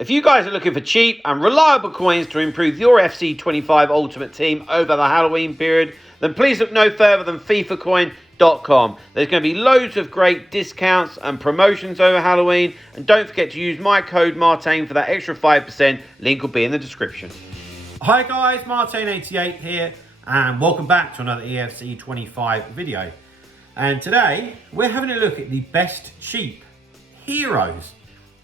If you guys are looking for cheap and reliable coins to improve your FC25 Ultimate Team over the Halloween period, then please look no further than FIFAcoin.com. There's going to be loads of great discounts and promotions over Halloween, and don't forget to use my code Martain for that extra 5%. Link will be in the description. Hi guys, Martain88 here, and welcome back to another EFC25 video. And today we're having a look at the best cheap heroes.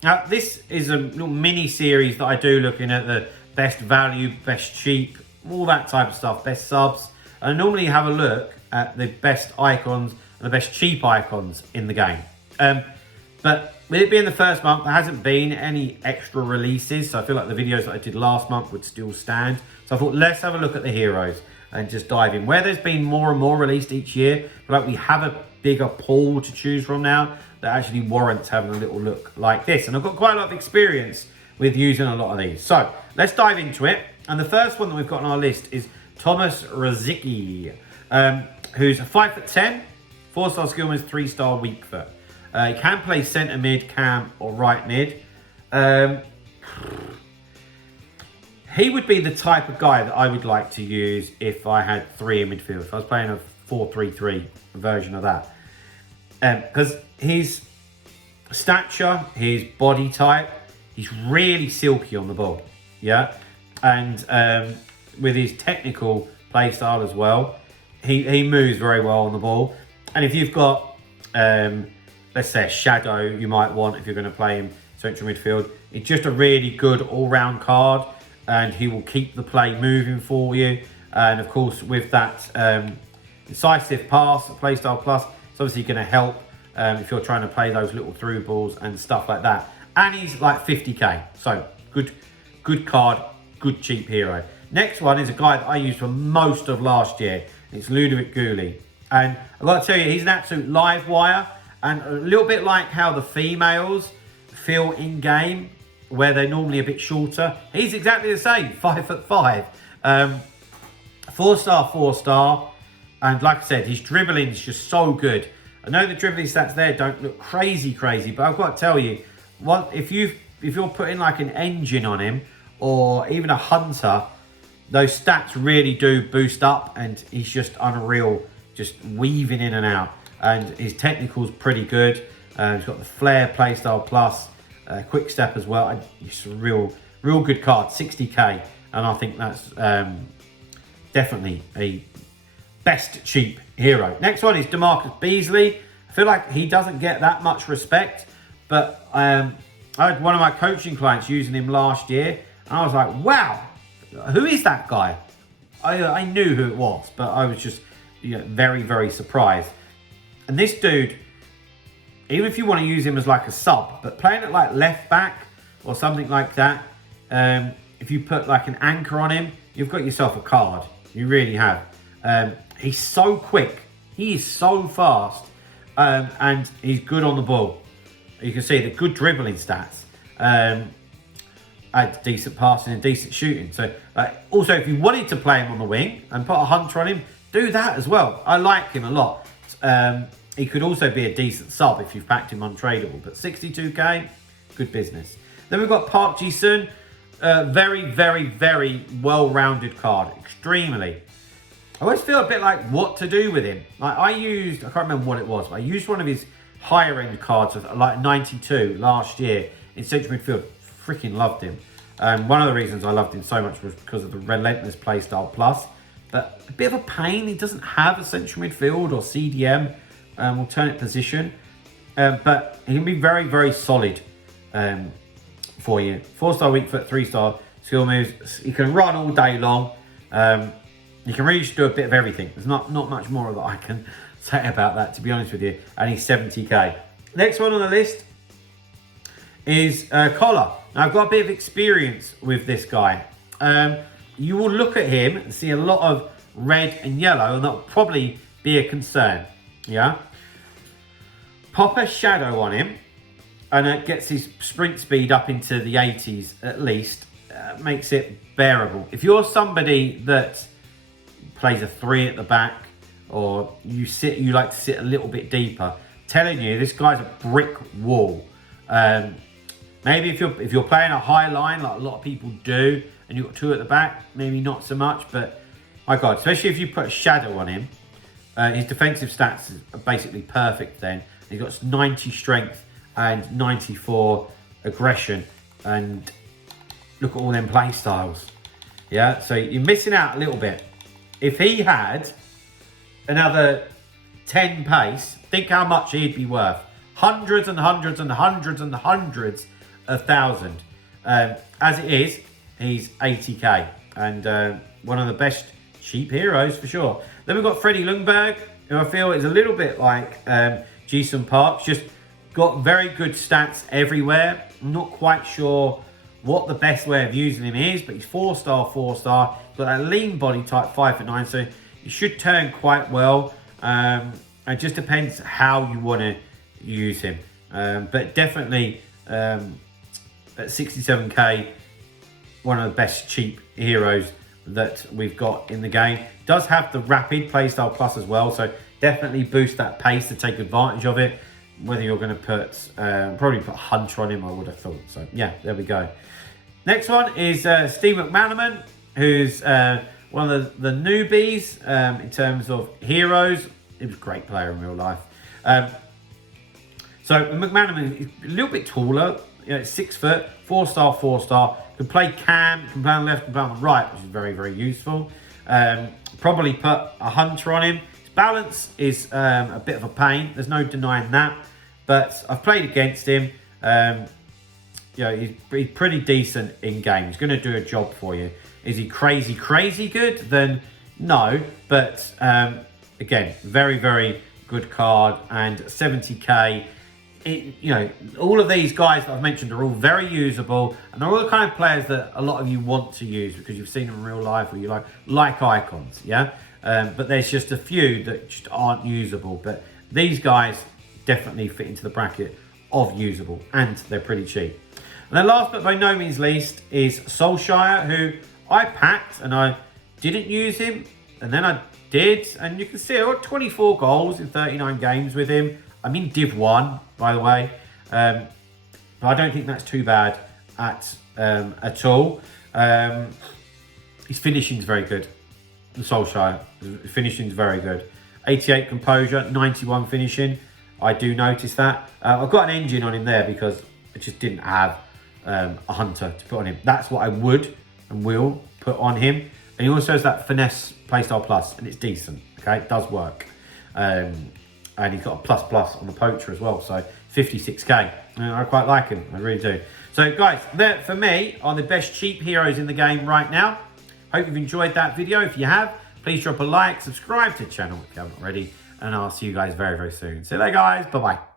Now, this is a little mini series that I do, looking at the best value, best cheap, all that type of stuff, best subs. I normally have a look at the best icons and the best cheap icons in the game. But with it being the first month, there hasn't been any extra releases, so I feel like the videos that I did last month would still stand. So I thought, let's have a look at the heroes and just dive in. Where there's been more and more released each year, but like we have a bigger pool to choose from now, that actually warrants having a little look like this. And I've got quite a lot of experience with using a lot of these. So let's dive into it. And the first one that we've got on our list is Thomas Rosicky, who's 5'10", 4-star skill moves, 3-star weak foot. He can play centre mid, cam, or right mid. He would be the type of guy that I would like to use if I had three in midfield. If I was playing a 4-3-3 version of that. Because his stature, his body type, he's really silky on the ball. Yeah. And with his technical play style as well, he moves very well on the ball. And if you've got, let's say, a shadow you might want if you're going to play him central midfield, it's just a really good all-round card, and he will keep the play moving for you. And of course, with that decisive pass, playstyle plus, it's obviously going to help if you're trying to play those little through balls and stuff like that. And he's like 50k, so good card, good cheap hero. Next one is a guy that I used for most of last year. It's Ludovic Giuly, and I've got to tell you, he's an absolute live wire, and a little bit like how the females feel in game, where they're normally a bit shorter. He's exactly the same, 5'5", 4-star, 4-star. And like I said, his dribbling is just so good. I know the dribbling stats there don't look crazy, but I've got to tell you, if you're putting like an engine on him, or even a hunter, those stats really do boost up, and he's just unreal, just weaving in and out. And his technical's pretty good. He's got the flair, playstyle plus, quick step as well. It's a real good card, 60k, and I think that's definitely a best cheap hero. Next one is DaMarcus Beasley. I feel like he doesn't get that much respect, but I had one of my coaching clients using him last year, and I was like, wow, who is that guy? I knew who it was, but I was just very, very surprised. And this dude, even if you want to use him as like a sub, but playing it like left back or something like that, if you put like an anchor on him, you've got yourself a card. You really have. He's so quick. He is so fast. And he's good on the ball. You can see the good dribbling stats. Had decent passing and decent shooting. So also, if you wanted to play him on the wing and put a hunter on him, do that as well. I like him a lot. He could also be a decent sub if you've packed him untradeable. But 62k, good business. Then we've got Park Ji-sung. Very, very, very well-rounded card. Extremely. I always feel a bit like what to do with him. Like I can't remember what it was, but I used one of his higher end cards, like 92 last year in central midfield. Freaking loved him. One of the reasons I loved him so much was because of the relentless playstyle plus. But a bit of a pain, he doesn't have a central midfield or CDM, alternate position. But he can be very, very solid for you. 4-star weak foot, 3-star skill moves. He can run all day long. You can really just do a bit of everything. There's not much more that I can say about that, to be honest with you. And he's 70k. Next one on the list is Kohler. Now, I've got a bit of experience with this guy. You will look at him and see a lot of red and yellow, and that will probably be a concern. Yeah. Pop a shadow on him, and it gets his sprint speed up into the 80s at least. Makes it bearable. If you're somebody that plays a 3 at the back, or you like to sit a little bit deeper, telling you this guy's a brick wall. Maybe if you're playing a high line like a lot of people do, and you've got 2 at the back, maybe not so much. But my God, especially if you put a shadow on him, his defensive stats are basically perfect. Then he's got 90 strength and 94 aggression, and look at all them play styles. Yeah, so you're missing out a little bit. If he had another 10 pace, think how much he'd be worth. Hundreds and hundreds and hundreds and hundreds of thousands. As it is, he's 80k and one of the best cheap heroes for sure. Then we've got Freddie Ljungberg, who I feel is a little bit like Jason Parks, just got very good stats everywhere. I'm not quite sure what the best way of using him is, but he's 4-star, 4-star. Got that lean body type, 5'9", so he should turn quite well. It just depends how you want to use him. But definitely at 67k, one of the best cheap heroes that we've got in the game. Does have the rapid playstyle plus as well, so definitely boost that pace to take advantage of it. Whether you're going to put, probably put Hunter on him, I would have thought. So yeah, there we go. Next one is Steve McManaman, who's one of the newbies in terms of heroes. He was a great player in real life. So McManaman is a little bit taller, 6 foot, 4-star, 4-star. Can play cam, can play on the left, can play on the right, which is very, very useful. Probably put a Hunter on him. His balance is a bit of a pain. There's no denying that. But I've played against him. He's pretty decent in game. He's going to do a job for you. Is he crazy, crazy good? Then no. But again, very, very good card. And 70k. All of these guys that I've mentioned are all very usable, and they're all the kind of players that a lot of you want to use because you've seen them in real life or you like icons, yeah. But there's just a few that just aren't usable. But these guys definitely fit into the bracket of usable, and they're pretty cheap. And then last but by no means least is Solskjaer, who I packed and I didn't use him, and then I did, and you can see I got 24 goals in 39 games with him. I'm in Div 1, by the way, but I don't think that's too bad at all. His finishing's very good. The Solskjaer, his finishing's very good. 88 composure, 91 finishing. I do notice that. I've got an engine on him there because I just didn't have a Hunter to put on him. That's what I would and will put on him. And he also has that finesse playstyle plus, and it's decent. Okay, it does work. And he's got a plus on the poacher as well, so 56k. And I quite like him, I really do. So guys, that for me are the best cheap heroes in the game right now. Hope you've enjoyed that video. If you have, please drop a like, subscribe to the channel if you haven't already, and I'll see you guys very, very soon. See you later, guys. Bye-bye.